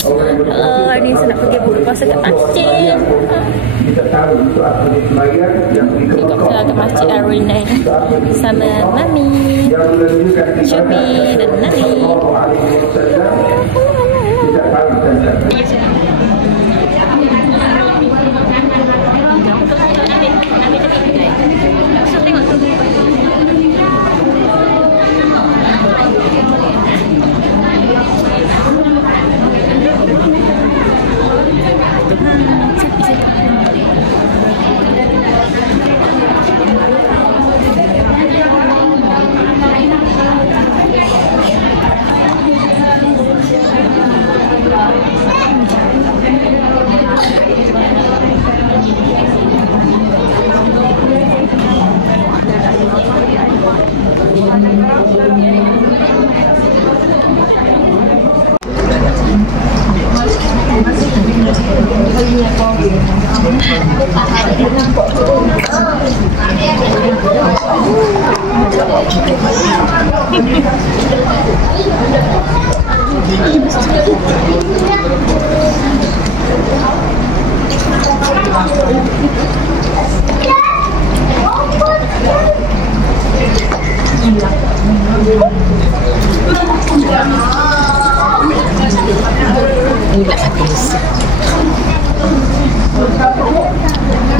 Ni saya nak pergi buka puasa kat masjid. Tengok saya kat masjid Arwin sama Mami, Syumi dan Nani.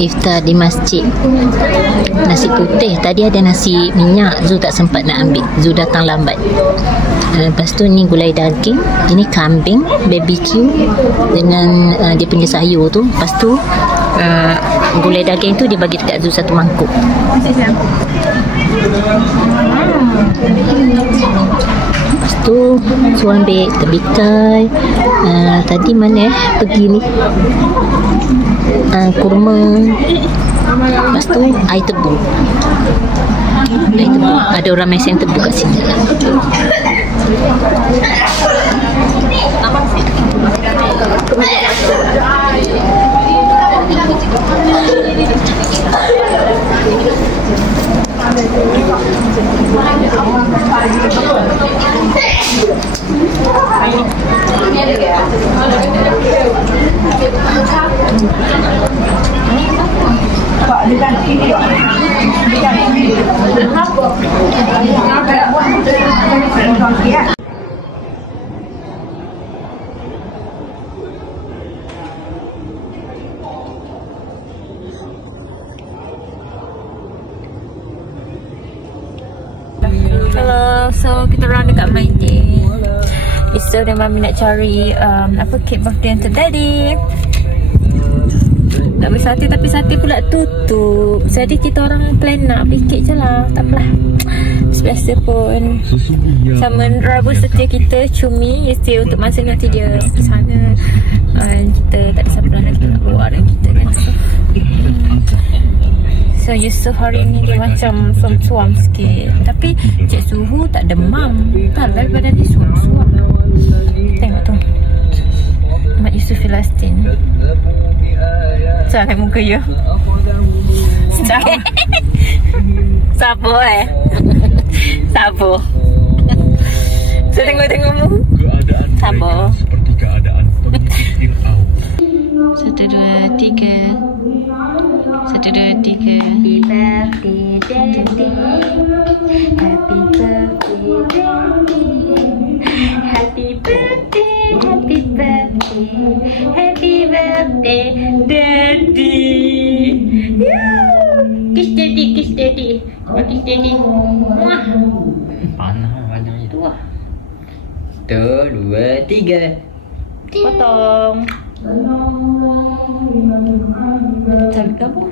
Iftar di masjid. Nasi putih. Tadi ada nasi minyak, Zul tak sempat nak ambil. Zul datang lambat. Lepas tu ni gulai daging, ini kambing BBQ dengan dia punya sayur tu. Lepas tu gulai daging tu dia bagi dekat Zul satu mangkuk. Lepas tu Zul ambil tebikai. Tadi mana pergi ni kurma. Lepas tu air tebu. Ada orang mesin tebu kat sini. Hello, so kita orang dekat masjid. Isa dan Mami nak cari apa kek birthday untuk Daddy. Nak beli sate tapi sate pula tutup. Jadi kita orang plan nak beli kek je lah. Tak apalah. Biasa pun. Sama Rabu setia kita Cumi Yusuf untuk masa nanti dia ke sana. Kita tak ada siapa lagi kita nak bawa dan kita kan. So Yusuf hari ni dia macam suam-suam sikit. Tapi cek suhu tak demam. Tak lah badan dia suam-suam. Tengok tu Mak Yusuf Filastin. Cakap muka dia. Cakap Siapa Siapa Saya tengok-tengok mu. Siapa 1, 2, 3. 1, 2, 3. Happy birthday Daddy. Happy birthday Daddy. Happy birthday. Happy birthday. Happy birthday Daddy. Kiss Daddy. Kiss Daddy. Kiss Daddy. Muah. Panah macam itu. 1, 2, 3. Potong. Cari kamu.